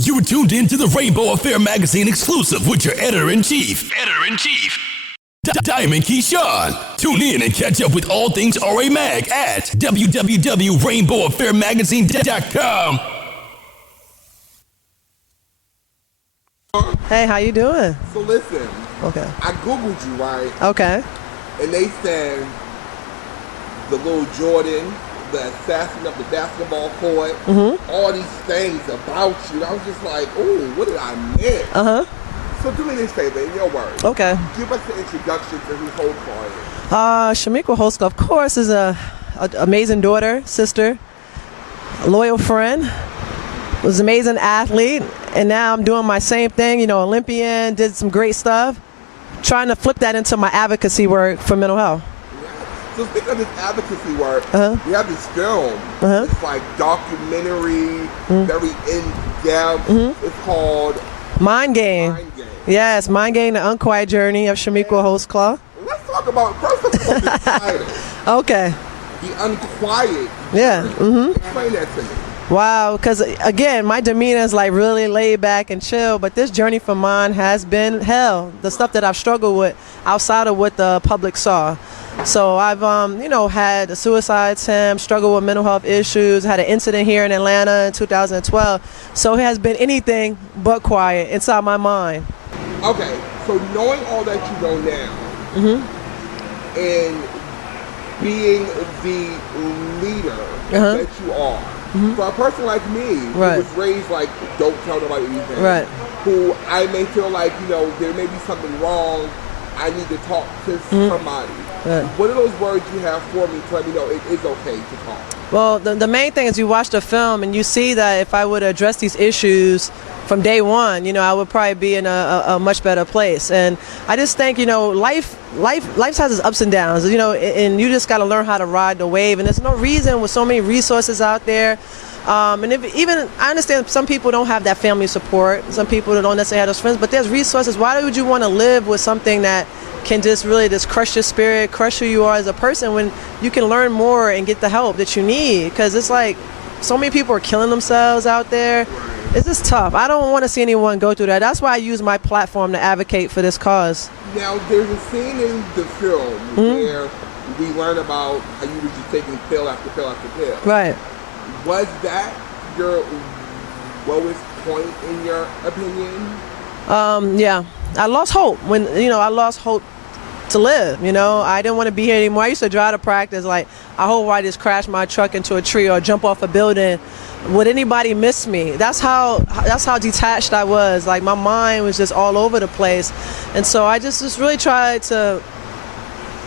You were tuned in to the Rainbow Affair magazine exclusive with your editor-in-chief. DiamondKesawn. Tune in and catch up with all things RAmag at www.rainbowaffairmagazine.com. Hey, how you doing? So listen, Okay. I Googled you, right? Okay. And they said the little Jordan, the assassin of the basketball court, all these things about you. I was just like, oh, what did I miss? So do me this favor, in your words. Okay. Give us an introduction to who Holdsclaw is. Chamique Holdsclaw, of course, is a amazing daughter, sister, a loyal friend, was an amazing athlete, and now I'm doing my same thing, you know, Olympian, did some great stuff, trying to flip that into my advocacy work for mental health. So speaking of this advocacy work, we have this film. It's like documentary, very in-depth. It's called Mind Game. Yes, Mind Game, The Unquiet Journey of Chamique Holdsclaw. Let's talk about, first of all, the title. Okay. The Unquiet. Yeah. Explain that to me. Wow, because again, my demeanor is like really laid back and chill, but this journey for mine has been hell. The stuff that I've struggled with outside of what the public saw. So I've, you know, had a suicide attempt, struggled with mental health issues, had an incident here in Atlanta in 2012. So it has been anything but quiet inside my mind. Okay, so knowing all that you know now, and being the leader that you are, for a person like me, who was raised like, don't tell nobody anything, who I may feel like, you know, there may be something wrong, I need to talk to somebody. What are those words you have for me to let me know it is okay to talk? Well, the main thing is you watch the film and you see that if I would address these issues from day one, you know, I would probably be in a much better place. And I just think, you know, life has its ups and downs, you know, and you just got to learn how to ride the wave. And there's no reason with so many resources out there. And even I understand some people don't have that family support. Some people don't necessarily have those friends, but there's resources. Why would you want to live with something that can just really just crush your spirit, crush who you are as a person, when you can learn more and get the help that you need? Because it's like so many people are killing themselves out there. It's just tough. I don't want to see anyone go through that. That's why I use my platform to advocate for this cause. Now, there's a scene in the film where we learn about how you were just taking pill after pill after pill. Right. Was that your lowest point in your opinion? Yeah. I lost hope when, you know, I lost hope to live, you know. I didn't want to be here anymore. I used to drive to practice like, I hope I just crash my truck into a tree or jump off a building. Would anybody miss me? That's how detached I was. Like my mind was just all over the place. And so I just really tried to,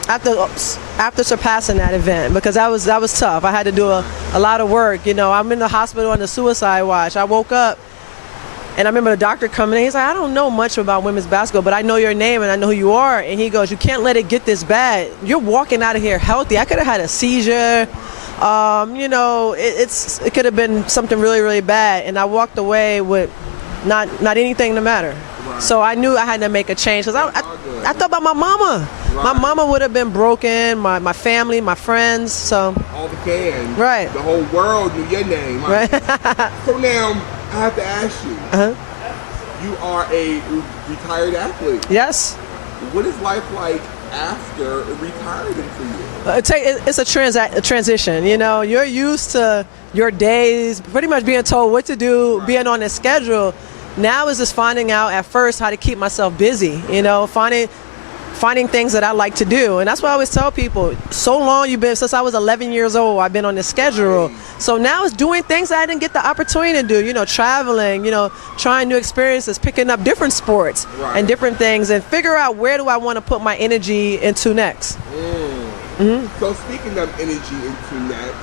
after surpassing that event, because that was tough. I had to do a lot of work. You know, I'm in the hospital on the suicide watch. I woke up and I remember the doctor coming in. He's like, I don't know much about women's basketball, but I know your name and I know who you are. And he goes, you can't let it get this bad. You're walking out of here healthy. I could have had a seizure. You know, it could have been something really, really bad. And I walked away with not anything to matter. So I knew I had to make a change, because I thought about my mama. My mama would have been broken, my family, my friends. So all the fans, the whole world knew your name. Right. So now I have to ask you. You are a retired athlete. Yes. What is life like after retiring for you? It's a transition. You know, you're used to your days pretty much being told what to do, being on a schedule. Now is just finding out at first how to keep myself busy, you know, finding things that I like to do. And that's what I always tell people. So long since I was 11 years old, I've been on this schedule. So now it's doing things that I didn't get the opportunity to do, you know, traveling, you know, trying new experiences, picking up different sports and different things, and figure out where do I want to put my energy into next. So speaking of energy into next,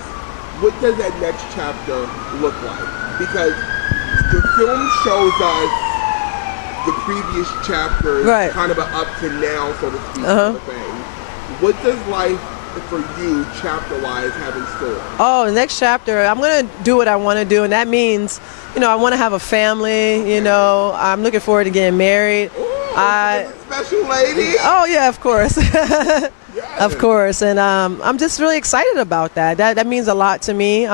what does that next chapter look like? Because the film shows us the previous chapters, kind of an up to now, so to speak, kind of thing. What does life for you, chapter-wise, have in store? Oh, the next chapter, I'm going to do what I want to do, and that means, you know, I want to have a family, you know, I'm looking forward to getting married. Ooh, special lady? Oh, yeah, of course. Of course, and I'm just really excited about that. That means a lot to me.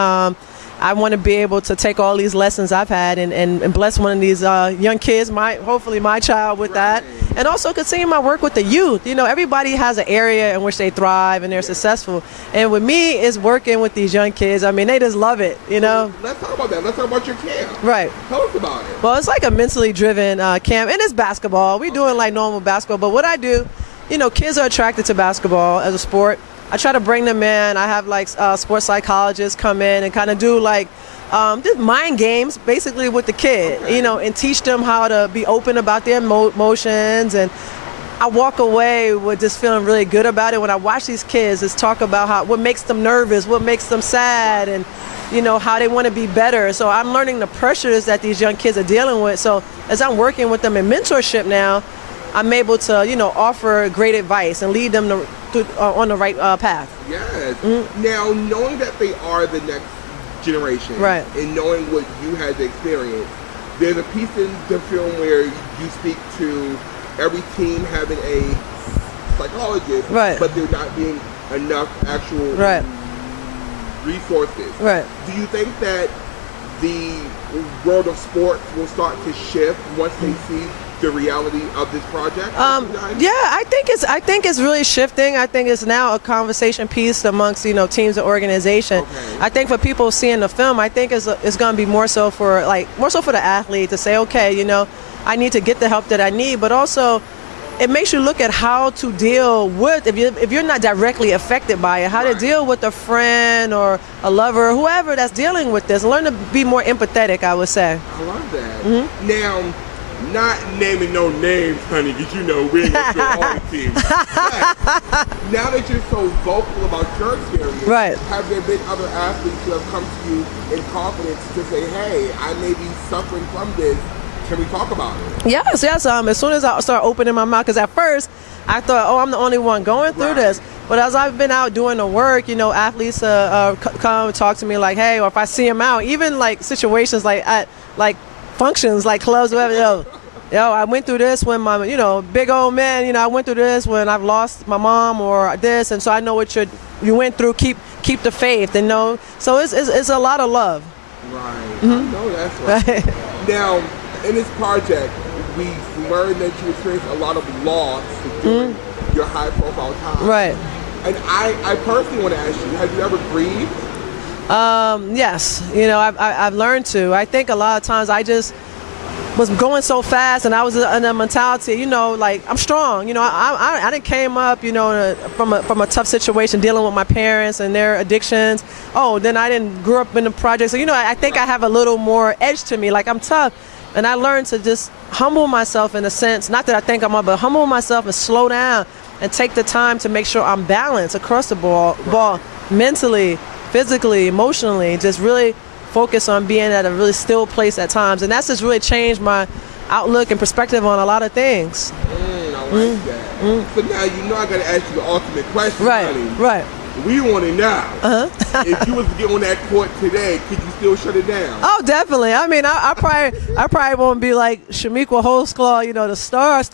I want to be able to take all these lessons I've had and bless one of these young kids, hopefully my child, with that. And also continue my work with the youth. You know, everybody has an area in which they thrive and they're successful. And with me, it's working with these young kids. I mean, they just love it, you know. Let's talk about that. Let's talk about your camp. Right. Tell us about it. Well, it's like a mentally driven camp, and it's basketball. We're doing like normal basketball. But what I do, you know, kids are attracted to basketball as a sport. I try to bring them in. I have like sports psychologists come in and kind of do like just mind games basically with the kid, you know, and teach them how to be open about their emotions. And I walk away with just feeling really good about it when I watch these kids just talk about what makes them nervous, what makes them sad, and you know, how they want to be better. So I'm learning the pressures that these young kids are dealing with. So as I'm working with them in mentorship now, I'm able to, you know, offer great advice and lead them on the right path. Yes. Now, knowing that they are the next generation, right, and knowing what you had to experience, there's a piece in the film where you speak to every team having a psychologist, right, but there not being enough actual resources. Right. Do you think that the world of sports will start to shift once they see the reality of this project? Yeah, I think it's really shifting. I think it's now a conversation piece amongst, you know, teams and organization. Okay. I think for people seeing the film, I think it's going to be more so for the athlete to say, okay, you know, I need to get the help that I need, but also it makes you look at how to deal with, if you're not directly affected by it, how to deal with a friend or a lover, whoever that's dealing with this. Learn to be more empathetic, I would say. I love that. Now, not naming no names, honey, because you know we ain't gonna show all the teams. But now that you're so vocal about your experience, right, have there been other athletes who have come to you in confidence to say, hey, I may be suffering from this, can we talk about it? Yes. As soon as I start opening my mouth, because at first I thought, oh, I'm the only one going through this. But as I've been out doing the work, you know, athletes come and talk to me like, hey, or if I see them out, even like situations like at like functions, like clubs, whatever. Yo, I went through this when my, you know, big old man, you know, I went through this when I've lost my mom or this, and so I know what you went through. Keep the faith, and know. So it's a lot of love. Right. I know that's right. Now, in this project, we've learned that you experienced a lot of loss during your high-profile time. Right. And I personally want to ask you, have you ever grieved? Yes. You know, I've learned to. I think a lot of times I just was going so fast, and I was in a mentality, you know, like I'm strong. You know, I didn't came up, you know, from a tough situation dealing with my parents and their addictions. Oh, then I didn't grew up in the project, so you know, I think I have a little more edge to me. Like I'm tough, and I learned to just humble myself in a sense. Not that I think I'm up, but humble myself and slow down and take the time to make sure I'm balanced across the ball, mentally, physically, emotionally. Just really focus on being at a really still place at times, and that's just really changed my outlook and perspective on a lot of things. I like that. So now you know I gotta ask you the ultimate question, honey. Right. We want it now. If you was to get on that court today, could you still shut it down? Oh, definitely. I mean, I probably won't be like Chamique Holdsclaw, you know, the star.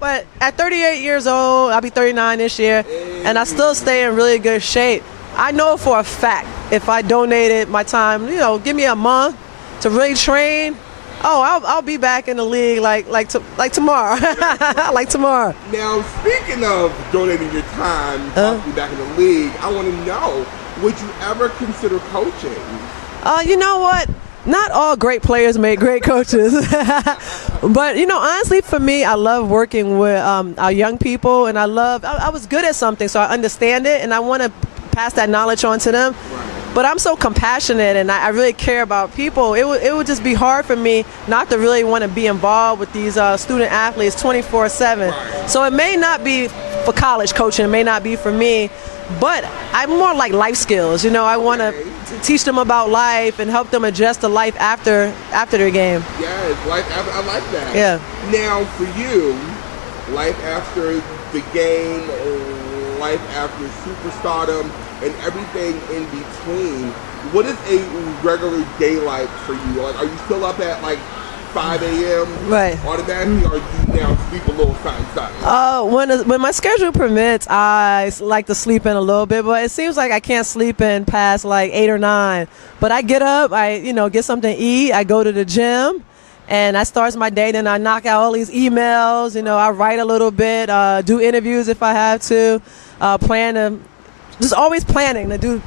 But at 38 years old, I'll be 39 this year, and I still stay in really good shape. I know for a fact if I donated my time, you know, give me a month to really train, I'll be back in the league like tomorrow. Like tomorrow. Now, speaking of donating your time, possibly back in the league, I want to know, would you ever consider coaching? You know what? Not all great players make great coaches. But, you know, honestly, for me, I love working with our young people, and I was good at something, so I understand it, and I want to pass that knowledge on to them. But I'm so compassionate, and I really care about people. It would just be hard for me not to really want to be involved with these student athletes 24/7. So it may not be for college coaching, it may not be for me, but I'm more like life skills. You know, I want to teach them about life and help them adjust to life after their game. Yes, life after, I like that. Yeah. Now, for you, life after the game, life after superstardom, and everything in between, what is a regular day like for you? Like, are you still up at like 5 a.m. Right. automatically, or do you now sleep a little something? When my schedule permits, I like to sleep in a little bit, but it seems like I can't sleep in past like 8 or 9. But I get up, I get something to eat, I go to the gym, and I start my day. Then I knock out all these emails. I write a little bit, do interviews if I have to, just always planning to do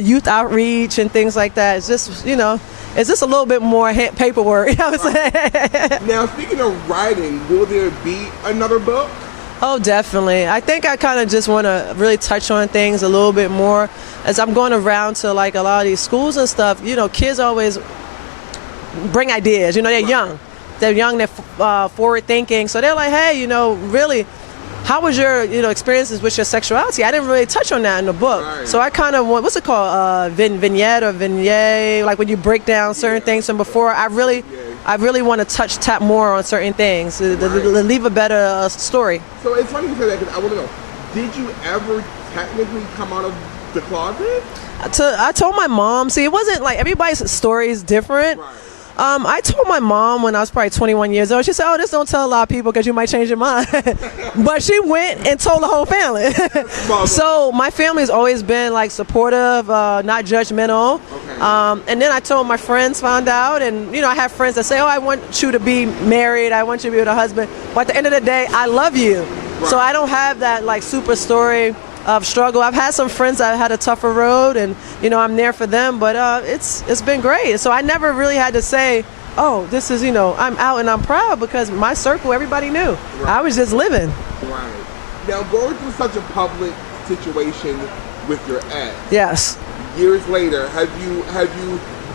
youth outreach and things like that. It's just it's just a little bit more paperwork. You know what I'm saying? Now, speaking of writing, will there be another book? Oh, definitely. I think I kind of just want to really touch on things a little bit more as I'm going around to like a lot of these schools and stuff. Kids always bring ideas. They're young. They're forward thinking. So they're like, hey, really, how was your experiences with your sexuality? I didn't really touch on that in the book. Right. So I kind of want, what's it called, vignette or vignette, like when you break down certain things from before. I really want to tap more on certain things to leave a better story. So it's funny you say that, because I want to know, did you ever technically come out of the closet? I told my mom. See, it wasn't like everybody's story is different. Right. I told my mom when I was probably 21 years old. She said, "Oh, this don't tell a lot of people because you might change your mind." But she went and told the whole family. So my family has always been like supportive, not judgmental. Okay. And then I told my friends, found out, and I have friends that say, "Oh, I want you to be married. I want you to be with a husband." But at the end of the day, I love you. Right. So I don't have that like super story of struggle. I've had some friends that had a tougher road, and I'm there for them, but it's been great. So I never really had to say, oh, this is I'm out and I'm proud, because my circle, everybody knew. Right. I was just living. Right. Now, going through such a public situation with your ex, yes, years later, have you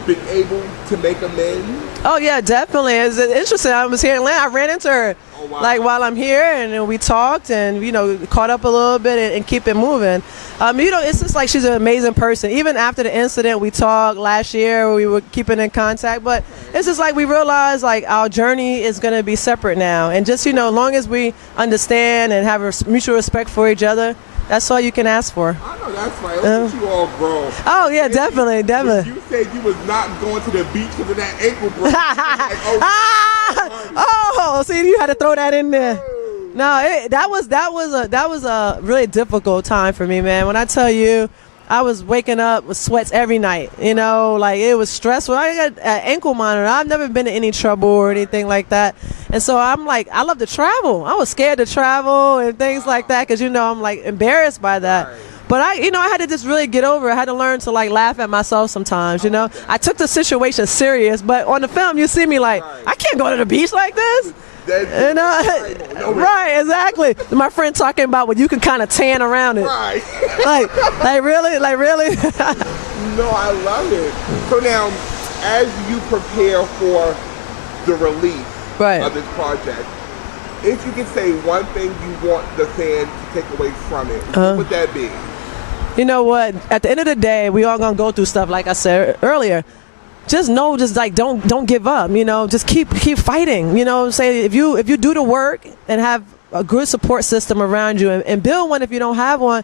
been able to make amends? Oh yeah, definitely. It's interesting. I was here in Atlanta. I ran into her like while I'm here, and we talked and caught up a little bit and keep it moving. It's just like she's an amazing person. Even after the incident, we talked last year. We were keeping in contact, but it's just like we realized like our journey is going to be separate now, and just long as we understand and have a mutual respect for each other, that's all you can ask for. I know that's right. Look at you all grown. Oh yeah, definitely. You said you was not going to the beach because of that ankle brace. See, you had to throw that in there. No, that was a really difficult time for me, man. When I tell you, I was waking up with sweats every night. Like it was stressful. I got an ankle monitor. I've never been in any trouble or anything like that. And so I'm like, I love to travel. I was scared to travel and things like that because I'm like embarrassed by that. Right. But I had to just really get over it. I had to learn to like laugh at myself sometimes. I took the situation serious, but on the film you see me like, I can't go to the beach like this. Right, exactly. My friend talking about you can kind of tan around it. Right. like really? No, I love it. So now, as you prepare for the release of this project, if you could say one thing you want the fans to take away from it, what would that be? You know what? At the end of the day, we all gonna go through stuff. Like I said earlier, just don't give up. Just keep fighting. Say if you do the work and have a good support system around you and build one if you don't have one,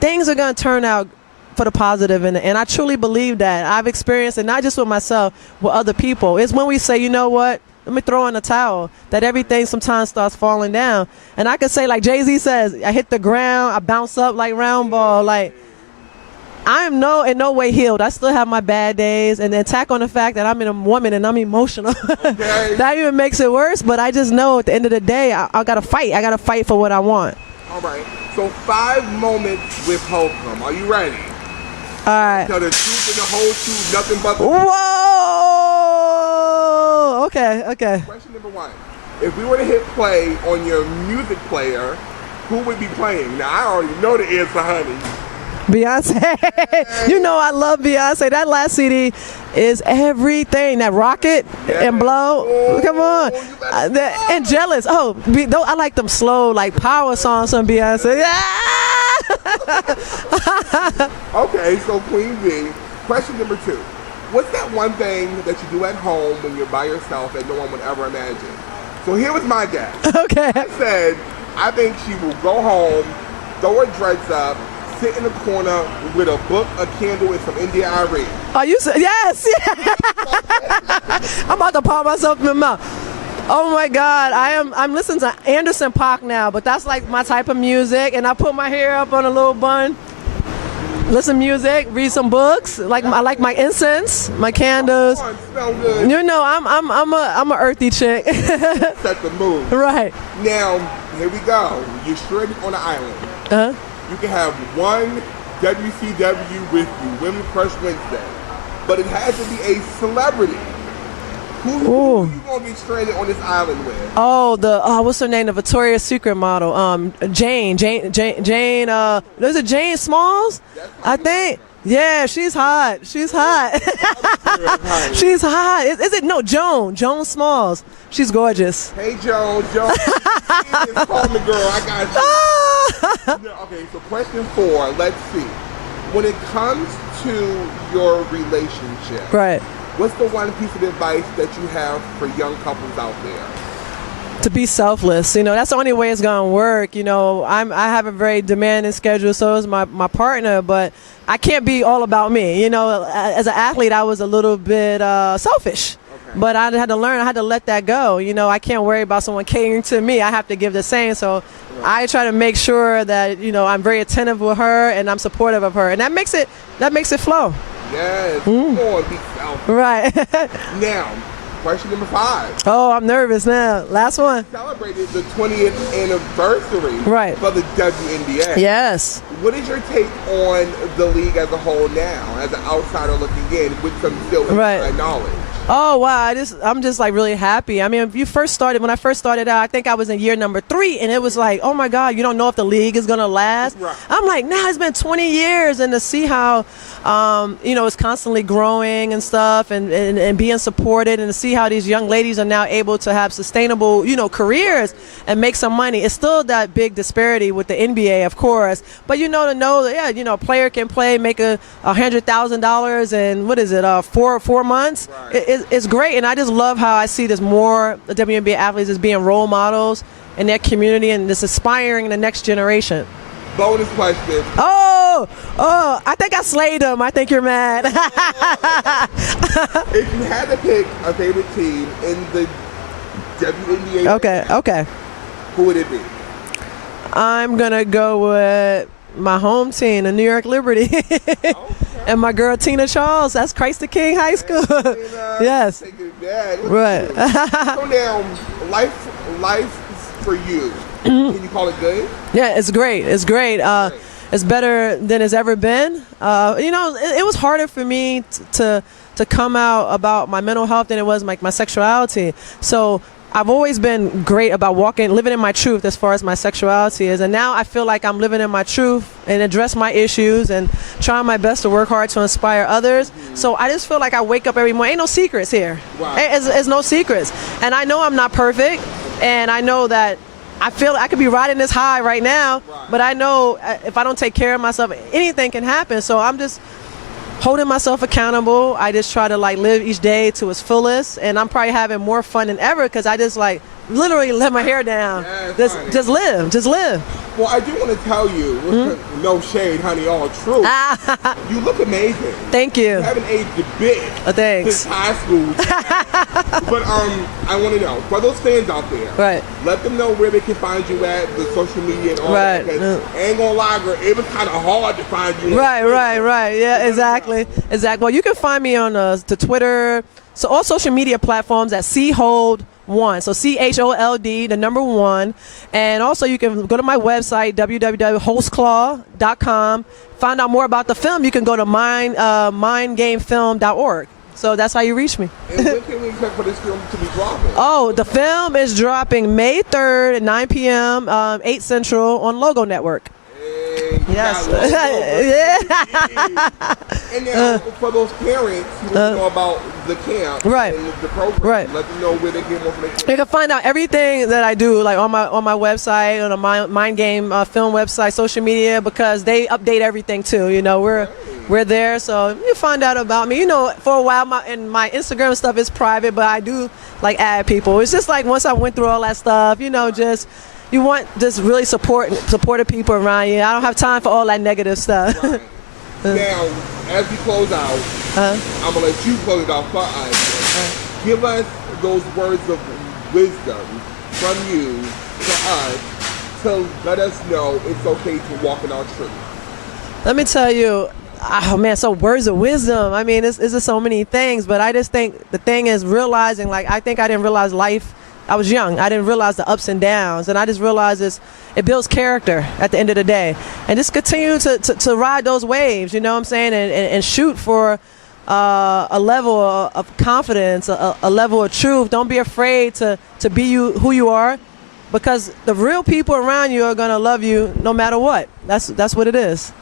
things are gonna turn out for the positive. And I truly believe that. I've experienced it not just with myself, with other people. It's when we say, you know what? Let me throw in a towel, that everything sometimes starts falling down. And I could say, like Jay-Z says, I hit the ground, I bounce up like round ball. Like, I am in no way healed. I still have my bad days. And then tack on the fact that I'm a woman and I'm emotional. Okay. That even makes it worse. But I just know at the end of the day, I got to fight. I got to fight for what I want. All right. So 5 moments with Holdsclaw. Are you ready? All right. Tell the truth and the whole truth, nothing but the truth. Whoa! Okay. Question number 1. If we were to hit play on your music player, who would be playing? Now, I already know the answer, honey. Beyonce. I love Beyonce. That last CD is everything. That Rocket and Blow. Oh, come on. And Jealous. I like them slow, like power songs from Beyonce. Okay, so Queen B. Question number 2. What's that one thing that you do at home when you're by yourself that no one would ever imagine? So here was my guess. Okay. I said, I think she will go home, throw her dreads up, sit in the corner with a book, a candle, and some India Irie. Are you? Yes. I'm about to pop myself in the mouth. Oh my God, I'm listening to Anderson .Paak now, but that's like my type of music, and I put my hair up on a little bun, listen to music, read some books. Like I like my incense, my candles. Smell good. You know, I'm a earthy chick. Set the mood. Right. Now, here we go. You're stranded on an island. Uh-huh. You can have one WCW with you, Women's Crush Wednesday, but it has to be a celebrity. Who you gonna get stranded on this island with? Oh, what's her name? The Victoria's Secret model. Jane. There's a Jane Smalls, I think. Yeah, she's hot. She's hot. She's hot. Is it? No, Joan Smalls. She's gorgeous. Hey, Joan. Call me, girl. I got you. Okay, so question 4. Let's see. When it comes to your relationship, right? What's the one piece of advice that you have for young couples out there? To be selfless. You know, that's the only way it's gonna work. You know, I have a very demanding schedule, so is my partner, but I can't be all about me. You know, as an athlete, I was a little bit selfish. But I had to learn, I had to let that go. You know, I can't worry about someone catering to me. I have to give the same. So I try to make sure that, you know, I'm very attentive with her and I'm supportive of her. And that makes it flow. Yes, come on, be selfish. Right. Now, question number 5. Oh, I'm nervous now. Last one. Celebrated the 20th anniversary for the WNBA. Yes. What is your take on the league as a whole now, as an outsider looking in with some still inside knowledge? Oh wow, I'm just like really happy. I mean, when I first started out, I think I was in year number 3, and it was like, oh my God, you don't know if the league is gonna last. Right. I'm like, nah, it's been 20 years, and to see how, you know, it's constantly growing and stuff, and being supported, and to see how these young ladies are now able to have sustainable, you know, careers and make some money. It's still that big disparity with the NBA, of course, but you know, to know that, yeah, you know, a player can play, make $100,000 in what is it, 4 months. Right. It's great, and I just love how I see this more the WNBA athletes as being role models in their community and this aspiring the next generation. Bonus question. Oh, I think I slayed them. I think you're mad. If you had to pick a favorite team in the WNBA, okay, who would it be? I'm gonna go with my home team, the New York Liberty. And my girl Tina Charles, that's Christ the King High School. Yes. Right. So now, life for you, can you call it good? Yeah, it's great. It's great. It's better than it's ever been. You know, it was harder for me to come out about my mental health than it was like my sexuality. So I've always been great about living in my truth as far as my sexuality is, and now I feel like I'm living in my truth and address my issues and trying my best to work hard to inspire others. So I just feel like I wake up every morning. Ain't no secrets here. Wow. It's no secrets, and I know I'm not perfect, and I know that I feel I could be riding this high right now, but I know if I don't take care of myself, anything can happen. So I'm just holding myself accountable. I just try to like live each day to its fullest, and I'm probably having more fun than ever because I just like literally let my hair down. Just live. Well, I do want to tell you, no shade, honey, all true. You look amazing. Thank you. You haven't aged a bit thanks. since high school. But I want to know, for those fans out there, let them know where they can find you at, the social media and all that. Because I ain't gonna lie, girl, it was kind of hard to find you. Right. Yeah, exactly. Well, you can find me on the Twitter, so all social media platforms at CHold1. So CHOLD, the number 1. And also you can go to my website, www.holdsclaw.com. Find out more about the film. You can go to mindgamefilm.org. So that's how you reach me. And when can we expect for this film to be dropping? Oh, the film is dropping May 3rd at 9 p.m., 8 Central on Logo Network. Yes. And then for those parents who don't know about the camp and the program, let them know where they get more information. You can find out everything that I do, like on my website, on the Mind Game film website, social media, because they update everything too. You know, we're there, so you find out about me. You know, for a while, my Instagram stuff is private, but I do like add people. It's just like once I went through all that stuff, you know, just you want just really supportive people around you. I don't have time for all that negative stuff. Right. Now, as we close out, I'm gonna let you close it out for us. Give us those words of wisdom from you to us to let us know it's okay to walk in our truth. Let me tell you, oh man, so words of wisdom. I mean, it's just so many things, but I just think the thing is realizing, like, I think I didn't realize life. I was young. I didn't realize the ups and downs, and I just realized it builds character at the end of the day. And just continue to ride those waves, you know what I'm saying, and shoot for a level of confidence, a level of truth. Don't be afraid to be who you are, because the real people around you are going to love you no matter what. That's what it is.